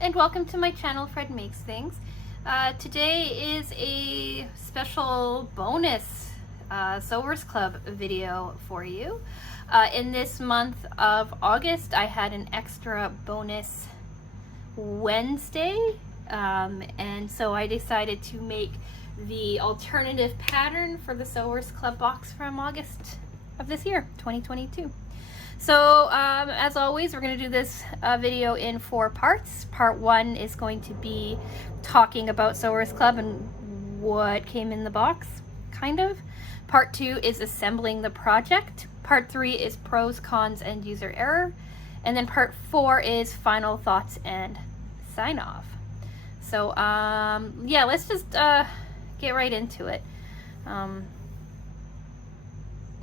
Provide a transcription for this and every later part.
and welcome to my channel, Fred Makes Things. Today is a special bonus Sewers Club video for you. In this month of August, I had an extra bonus Wednesday, and so I decided to make the alternative pattern for the Sewers Club box from August of this year, 2022. So as always, we're going to do this video in 4 parts. Part 1 is going to be talking about Sewers Club and what came in the box, kind of. Part 2 is assembling the project. Part 3 is pros, cons, and user error. And then part 4 is final thoughts and sign off. So yeah, let's just get right into it.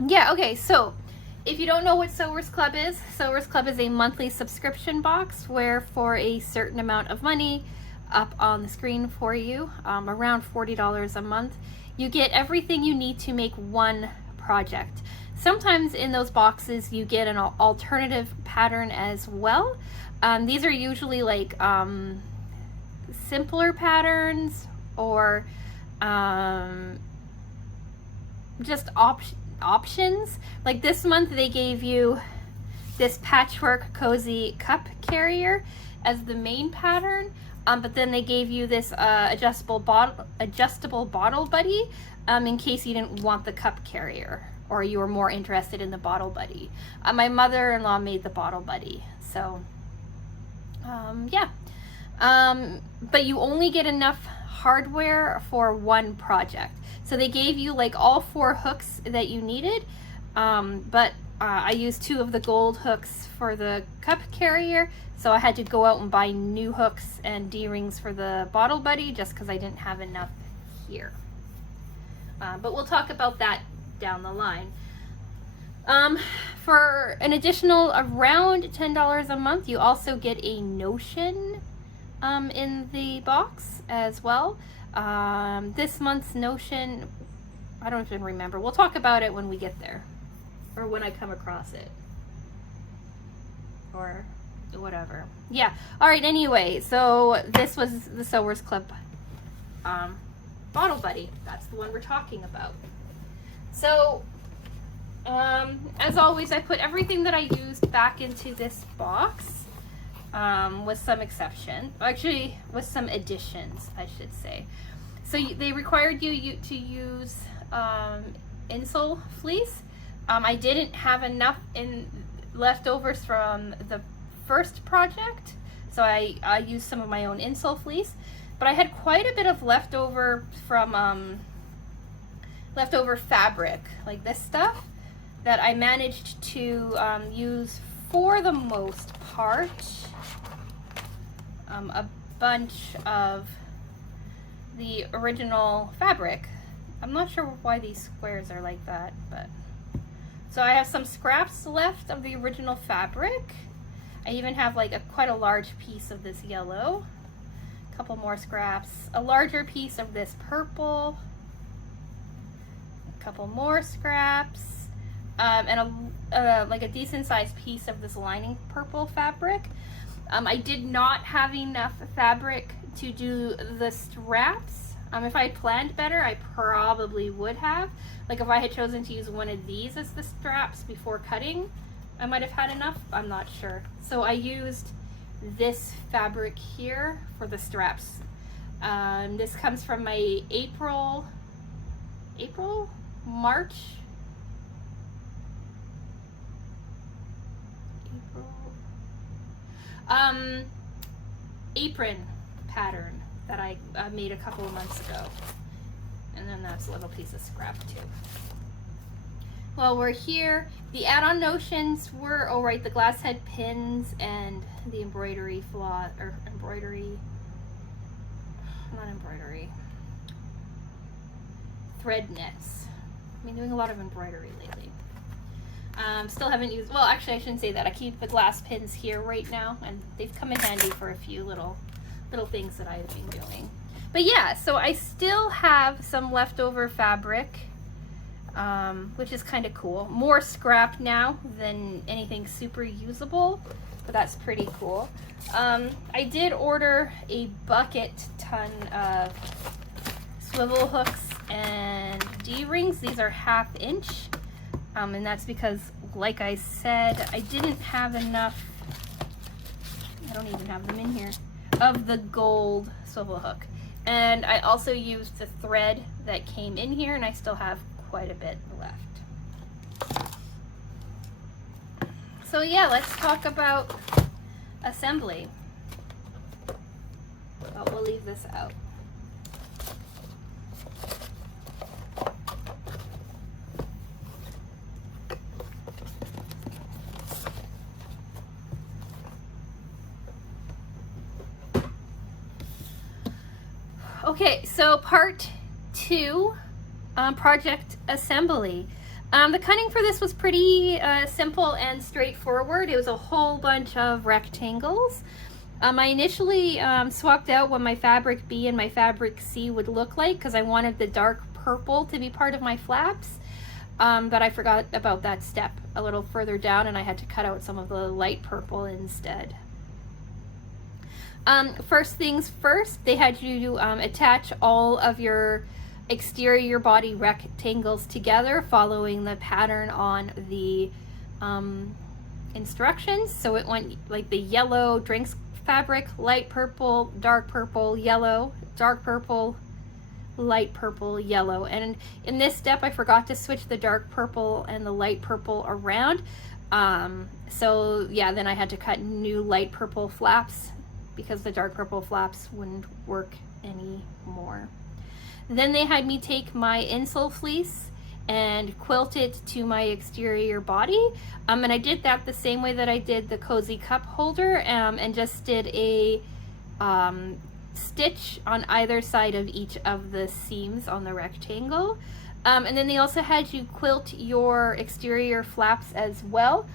Yeah, okay, so if you don't know what Sewers Club is a monthly subscription box where for a certain amount of money up on the screen for you, around $40 a month, you get everything you need to make one project. Sometimes in those boxes you get an alternative pattern as well. These are usually like simpler patterns or just options. Like this month they gave you this patchwork cozy cup carrier as the main pattern, but then they gave you this adjustable bottle buddy in case you didn't want the cup carrier or you were more interested in the bottle buddy. My mother-in-law made the bottle buddy, so yeah. But you only get enough hardware for one project. So they gave you like all 4 hooks that you needed, but I used 2 of the gold hooks for the cup carrier, so I had to go out and buy new hooks and D-rings for the bottle buddy just because I didn't have enough here. But we'll talk about that down the line. For an additional around $10 a month, you also get a Notion in the box as well. This month's Notion, I don't even remember. We'll talk about it when we get there, or when I come across it, or whatever. Yeah. All right. Anyway, so this was the Sewers Club bottle buddy. That's the one we're talking about. So, as always, I put everything that I used back into this box, with some exception. Actually, with some additions, I should say. So they required you to use insole fleece. I didn't have enough in leftovers from the first project, so I used some of my own insole fleece. But I had quite a bit of leftover from leftover fabric, like this stuff, that I managed to use for the most part. A bunch of the original fabric. I'm not sure why these squares are like that, but so I have some scraps left of the original fabric. I even have like quite a large piece of this yellow, a couple more scraps, a larger piece of this purple, a couple more scraps, and like a decent sized piece of this lining purple fabric. I did not have enough fabric to do the straps. If I had planned better, I probably would have. Like if I had chosen to use one of these as the straps before cutting, I might have had enough. I'm not sure. So I used this fabric here for the straps. This comes from my March apron pattern that I made a couple of months ago. And then that's a little piece of scrap too. Well, we're here. The add-on notions were, oh right, the glass head pins and the embroidery not embroidery, thread knits. I've been doing a lot of embroidery lately. Still haven't used, well actually I shouldn't say that. I keep the glass pins here right now and they've come in handy for a few little things that I've been doing. But yeah, so I still have some leftover fabric, which is kind of cool. More scrap now than anything super usable. but that's pretty cool. I did order a bucket ton of swivel hooks and D-rings. These are 1/2 inch, and that's because, like I said, I didn't have enough, I don't even have them in here, of the gold swivel hook. And I also used the thread that came in here, and I still have quite a bit left. So yeah, let's talk about assembly. Well, we'll leave this out. Okay, so part 2, project assembly. The cutting for this was pretty simple and straightforward. It was a whole bunch of rectangles. I initially swapped out what my fabric B and my fabric C would look like because I wanted the dark purple to be part of my flaps, but I forgot about that step a little further down, and I had to cut out some of the light purple instead. First things first, they had you attach all of your exterior body rectangles together following the pattern on the instructions. So it went like the yellow drinks fabric, light purple, dark purple, yellow, dark purple, light purple, yellow. And in this step I forgot to switch the dark purple and the light purple around. So yeah, then I had to cut new light purple flaps because the dark purple flaps wouldn't work anymore. Then they had me take my insole fleece and quilt it to my exterior body. And I did that the same way that I did the cozy cup holder, and just did a stitch on either side of each of the seams on the rectangle. And then they also had you quilt your exterior flaps as well.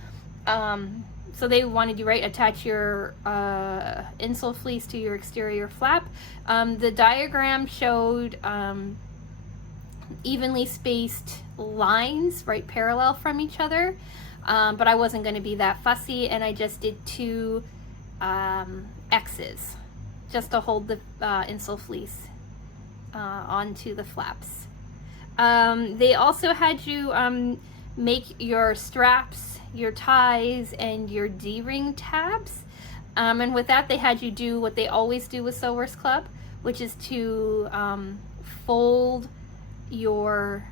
So they wanted you, right, attach your insole fleece to your exterior flap. The diagram showed evenly spaced lines, right, parallel from each other. But I wasn't going to be that fussy, and I just did 2 X's just to hold the insole fleece onto the flaps. They also had you make your straps, your ties, and your D-ring tabs. And with that, they had you do what they always do with Sewers Club, which is to fold your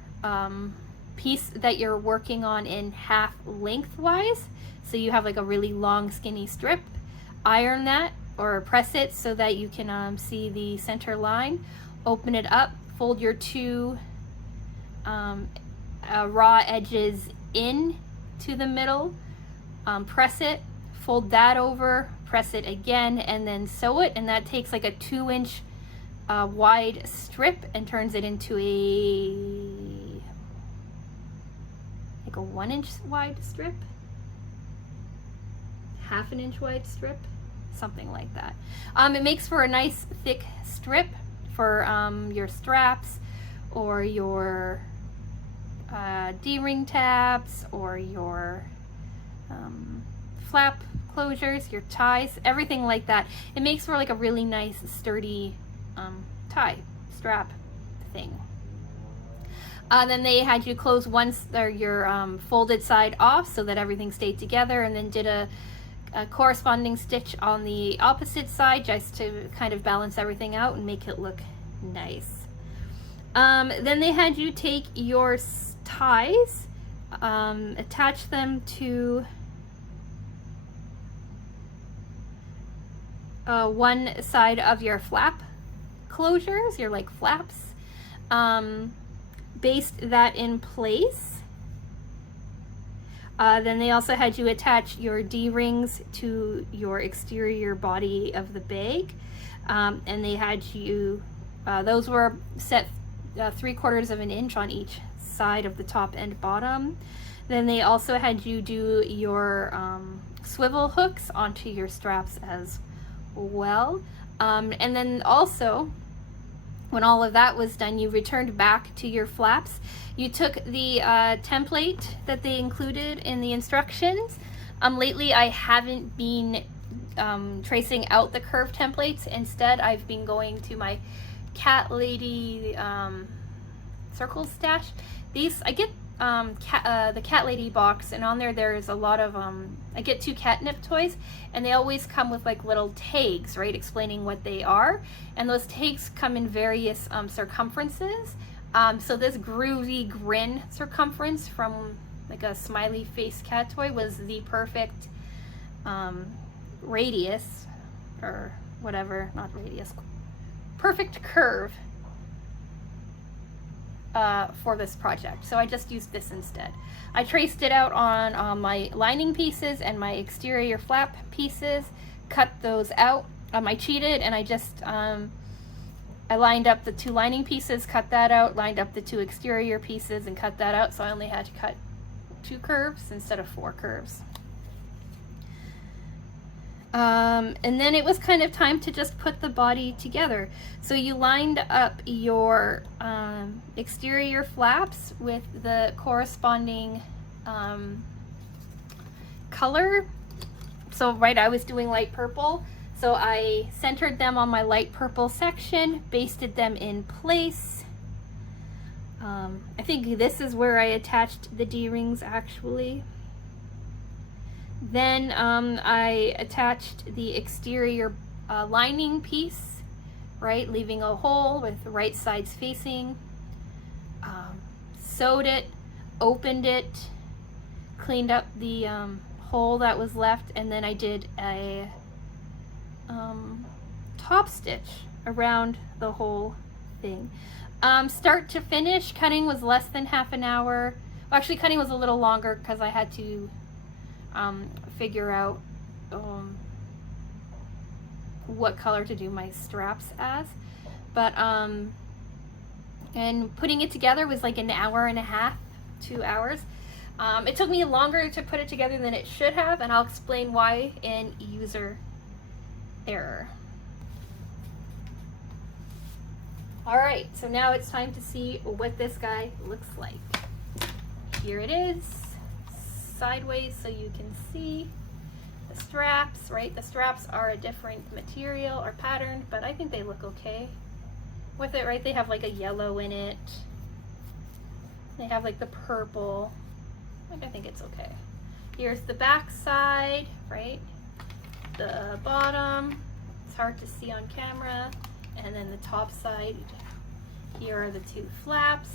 piece that you're working on in half lengthwise. So you have like a really long skinny strip. Iron that or press it so that you can see the center line. Open it up, fold your 2 raw edges in to the middle, press it, fold that over, press it again, and then sew it. And that takes like a 2-inch wide strip and turns it into like a 1-inch wide strip, 1/2 inch wide strip, something like that. It makes for a nice thick strip for your straps or your D-ring tabs or your flap closures, your ties, everything like that. It makes for like a really nice sturdy tie strap thing. Then they had you close your folded side off so that everything stayed together, and then did a corresponding stitch on the opposite side just to kind of balance everything out and make it look nice. Then they had you take your ties, attach them to one side of your flap closures, your like flaps, baste that in place. Then they also had you attach your D-rings to your exterior body of the bag, and they had you, those were set 3/4 of an inch on each side of the top and bottom. Then they also had you do your swivel hooks onto your straps as well. And then also, when all of that was done, you returned back to your flaps. You took the template that they included in the instructions, Lately I haven't been tracing out the curve templates. Instead, I've been going to my Cat Lady circle stash. These I get the Cat Lady box, and on there's a lot of I get 2 catnip toys, and they always come with like little tags, right, explaining what they are, and those tags come in various circumferences. So this Groovy Grin circumference from like a smiley face cat toy was the perfect radius, or whatever, not radius, perfect curve for this project. So I just used this instead. I traced it out on my lining pieces and my exterior flap pieces, cut those out. I cheated, and I just I lined up the 2 lining pieces, cut that out, lined up the 2 exterior pieces and cut that out, so I only had to cut 2 curves instead of 4 curves. And then it was kind of time to just put the body together. So you lined up your exterior flaps with the corresponding color. So right, I was doing light purple. So I centered them on my light purple section, basted them in place. I think this is where I attached the D-rings actually. Then I attached the exterior lining piece, right, leaving a hole with the right sides facing. Sewed it, opened it, cleaned up the hole that was left, and then I did a top stitch around the whole thing. Start to finish, cutting was less than half an hour. Well, actually, cutting was a little longer because I had to figure out what color to do my straps as. But and putting it together was like an hour and a half, 2 hours. It took me longer to put it together than it should have, and I'll explain why in user error. Alright, so now it's time to see what this guy looks like. Here it is, sideways so you can see the straps, right? The straps are a different material or pattern, but I think they look okay with it, right? They have like a yellow in it. They have like the purple. I think it's okay. Here's the back side, right? The bottom, it's hard to see on camera. And then the top side, here are the 2 flaps,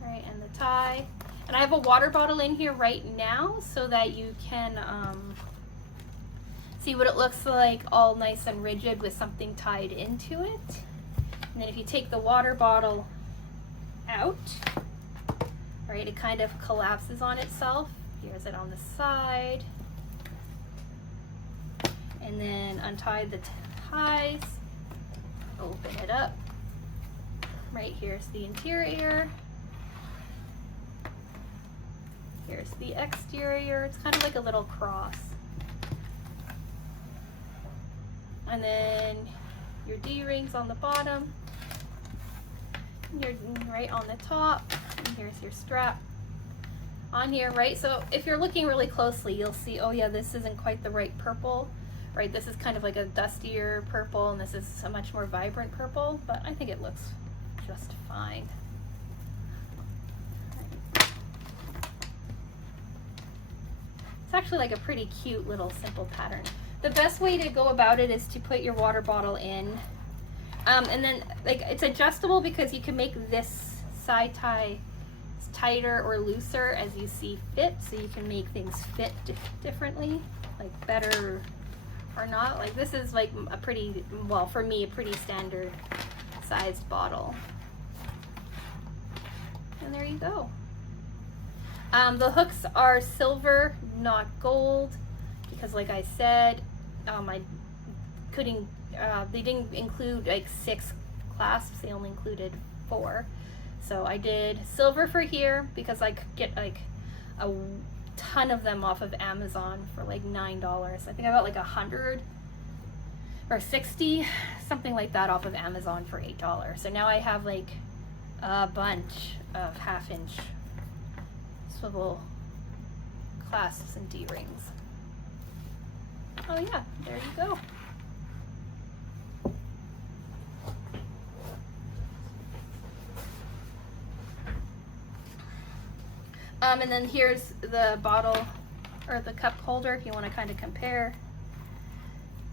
right, and the tie. And I have a water bottle in here right now so that you can see what it looks like, all nice and rigid with something tied into it. And then if you take the water bottle out, right, it kind of collapses on itself. Here's it on the side. And then untie the ties, open it up. Right, here's the interior. Here's the exterior. It's kind of like a little cross. And then your D-rings on the bottom. You're right on the top. And here's your strap on here, right? So if you're looking really closely, you'll see, oh yeah, this isn't quite the right purple, right? This is kind of like a dustier purple, and this is a much more vibrant purple, but I think it looks just fine. It's actually like a pretty cute little simple pattern. The best way to go about it is to put your water bottle in, and then like it's adjustable because you can make this side tie tighter or looser as you see fit, so you can make things fit differently, like better or not. Like this is like a pretty, well for me, a pretty standard sized bottle. And there you go. The hooks are silver, not gold, because like I said, I couldn't, they didn't include like 6 clasps, they only included 4. So I did silver for here because I could get like a ton of them off of Amazon for like $9. I think I got like 100 or 60, something like that off of Amazon for $8. So now I have like a bunch of 1/2 inch swivel clasps and D-rings. Oh yeah, there you go. And then here's the bottle or the cup holder if you want to kind of compare.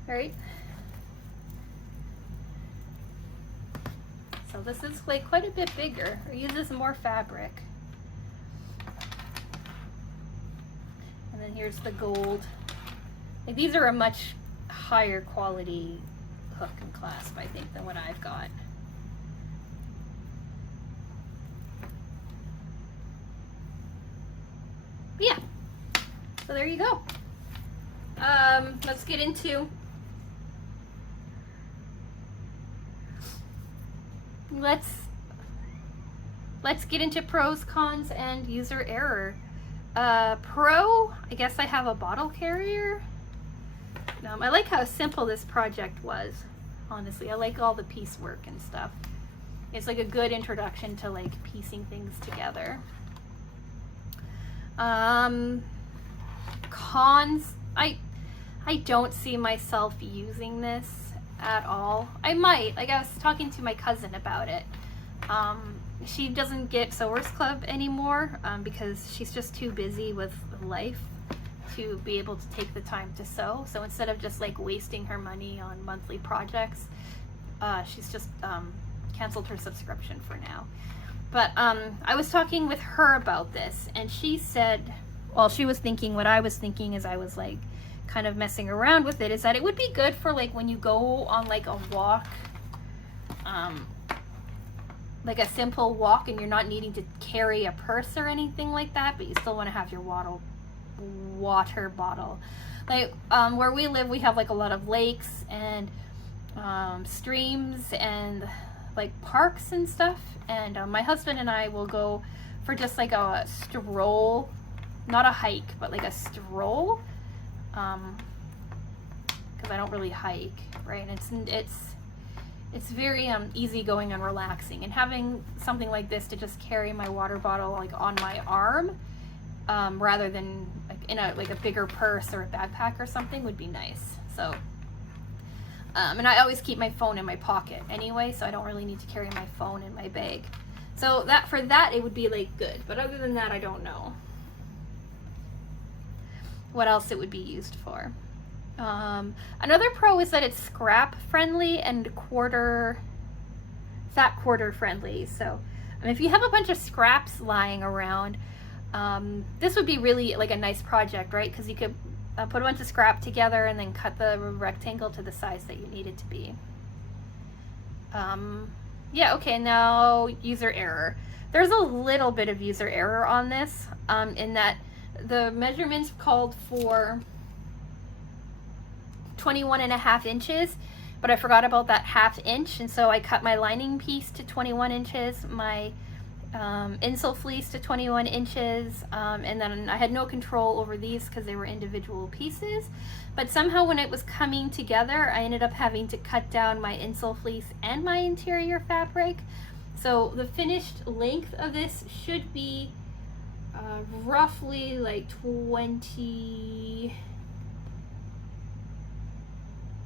Right? So this is like quite a bit bigger. It uses more fabric. And then here's the gold. Like these are a much higher quality hook and clasp, I think, than what I've got. But yeah, so there you go. Let's get into let's get into pros, cons, and user error. Pro, I guess I have a bottle carrier. I like how simple this project was. Honestly, I like all the piecework and stuff. It's like a good introduction to like piecing things together. Cons, I don't see myself using this at all. I might, like I was talking to my cousin about it. She doesn't get Sewers Club anymore because she's just too busy with life to be able to take the time to sew. So instead of just like wasting her money on monthly projects, she's just canceled her subscription for now. But I was talking with her about this, and she said, well, she was thinking what I was thinking as I was like kind of messing around with it, is that it would be good for like when you go on like a walk, like a simple walk, and you're not needing to carry a purse or anything like that, but you still want to have your water bottle. Like where we live, we have like a lot of lakes and streams and like parks and stuff, and my husband and I will go for just like a stroll, not a hike, but like a stroll, because I don't really hike, right? And it's very easygoing and relaxing, and having something like this to just carry my water bottle like on my arm, rather than like in a bigger purse or a backpack or something would be nice. So and I always keep my phone in my pocket anyway, so I don't really need to carry my phone in my bag. So that for that it would be like good, but other than that I don't know what else it would be used for. Another pro is that it's scrap friendly and fat quarter friendly. So if you have a bunch of scraps lying around, this would be really like a nice project, right? Because you could put a bunch of scrap together and then cut the rectangle to the size that you need it to be. Yeah, okay, now user error. There's a little bit of user error on this, in that the measurements called for 21.5 inches, but I forgot about that ½ inch, and so I cut my lining piece to 21 inches, my insole fleece to 21 inches, and then I had no control over these because they were individual pieces. But somehow when it was coming together, I ended up having to cut down my insole fleece and my interior fabric. So the finished length of this should be roughly like 20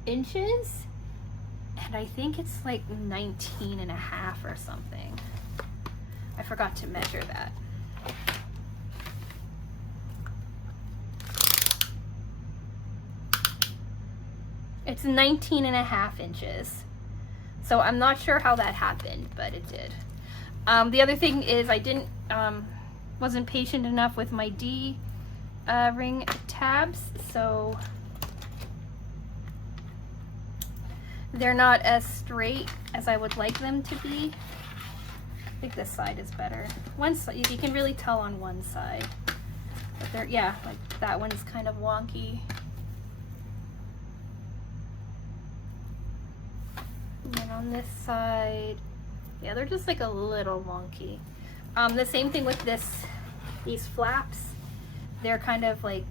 inches, and I think it's like 19.5 or something. I forgot to measure that. It's 19.5 inches. So I'm not sure how that happened, but it did. The other thing is I wasn't patient enough with my D-ring tabs, so they're not as straight as I would like them to be. I think this side is better. One side, you can really tell on one side. But they're, yeah, like that one's kind of wonky. And then on this side, yeah, they're just like a little wonky. The same thing with these flaps. They're kind of like,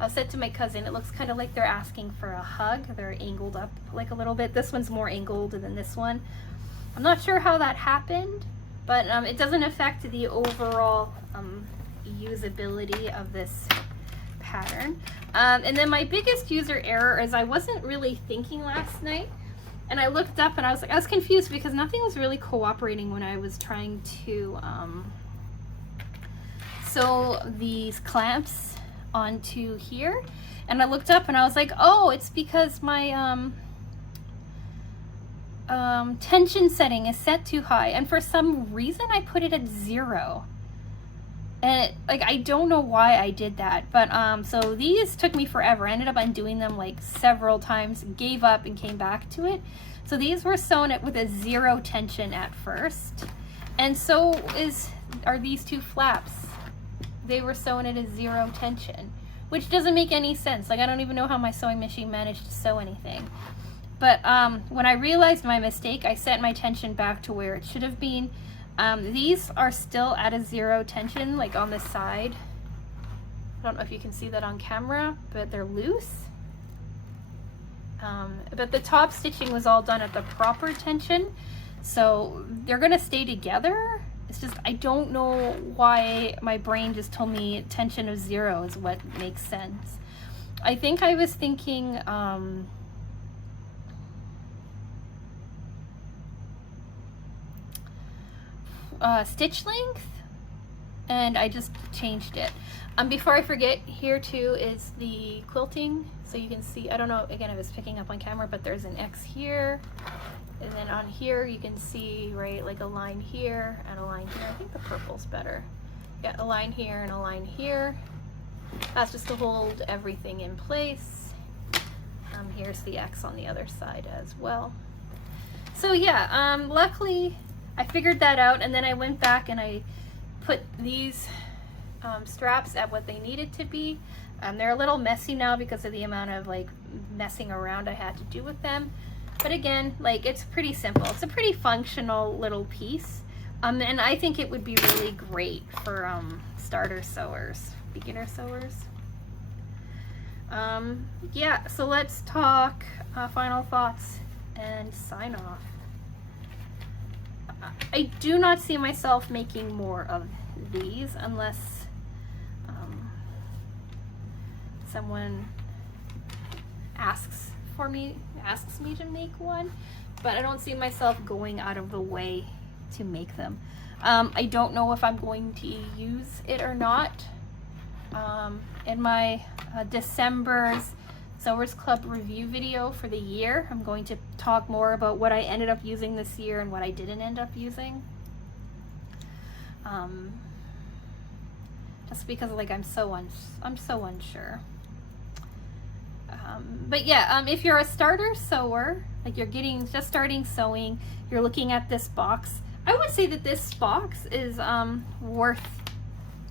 I said to my cousin, it looks kind of like they're asking for a hug. They're angled up like a little bit. This one's more angled than this one. I'm not sure how that happened, but it doesn't affect the overall usability of this pattern. And then my biggest user error is I wasn't really thinking last night, and I looked up and I was confused because nothing was really cooperating when I was trying to sew these clamps onto here. And I looked up and I was like, oh, it's because my tension setting is set too high, and for some reason I put it at 0. And like, I don't know why I did that, but so these took me forever. I ended up undoing them like several times, gave up and came back to it. So these were sewn with a 0 tension at first, and so are these 2 flaps. They were sewn at a 0 tension, which doesn't make any sense. Like, I don't even know how my sewing machine managed to sew anything. But when I realized my mistake, I set my tension back to where it should have been. These are still at a 0 tension, like on the side. I don't know if you can see that on camera, but they're loose. But the top stitching was all done at the proper tension, so they're gonna stay together. It's just, I don't know why my brain just told me tension of 0 is what makes sense. I think I was thinking stitch length, and I just changed it. Before I forget, here too is the quilting, so you can see, I don't know again if it's picking up on camera, but there's an X here, and then on here you can see, right, like a line here and a line here. I think the purple's better. Yeah, a line here and a line here. That's just to hold everything in place. Here's the X on the other side as well. So yeah, luckily I figured that out, and then I went back and I put these straps at what they needed to be. They're a little messy now because of the amount of like messing around I had to do with them. But again, like, it's pretty simple. It's a pretty functional little piece. And I think it would be really great for starter sewers, beginner sewers. Yeah, so let's talk final thoughts and sign off. I do not see myself making more of these unless someone asks me to make one, but I don't see myself going out of the way to make them. I don't know if I'm going to use it or not. In my December's Sewers Club review video for the year, I'm going to talk more about what I ended up using this year and what I didn't end up using. Just because, like, I'm so unsure. But yeah, if you're a starter sewer, like you're just starting sewing, you're looking at this box, I would say that this box is worth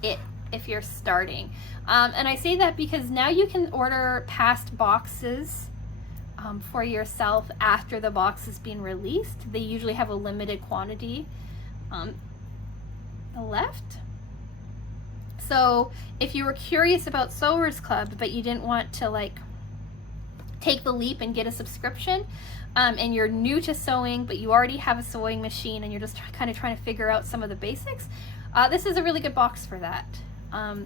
it if you're starting. And I say that because now you can order past boxes for yourself after the box has been released. They usually have a limited quantity left. So if you were curious about Sewers Club, but you didn't want to like take the leap and get a subscription, and you're new to sewing, but you already have a sewing machine and you're just kind of trying to figure out some of the basics, this is a really good box for that.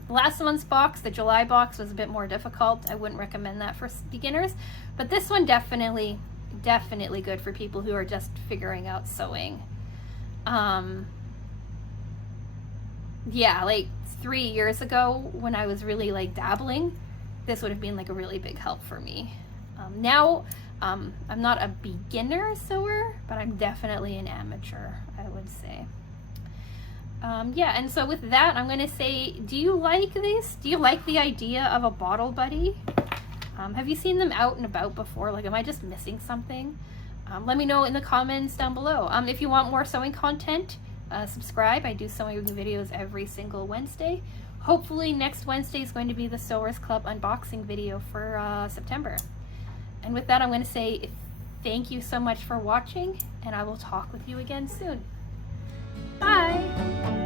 Last month's box, the July box, was a bit more difficult. I wouldn't recommend that for beginners, but this one definitely good for people who are just figuring out sewing. Yeah, like 3 years ago when I was really like dabbling, this would have been like a really big help for me. Now I'm not a beginner sewer, but I'm definitely an amateur, I would say. Yeah, and so with that, I'm going to say, do you like this? Do you like the idea of a bottle buddy? Have you seen them out and about before? Like, am I just missing something? Let me know in the comments down below. If you want more sewing content, subscribe. I do sewing videos every single Wednesday. Hopefully next Wednesday is going to be the Sewers Club unboxing video for September. And with that, I'm going to say thank you so much for watching, and I will talk with you again soon. Bye!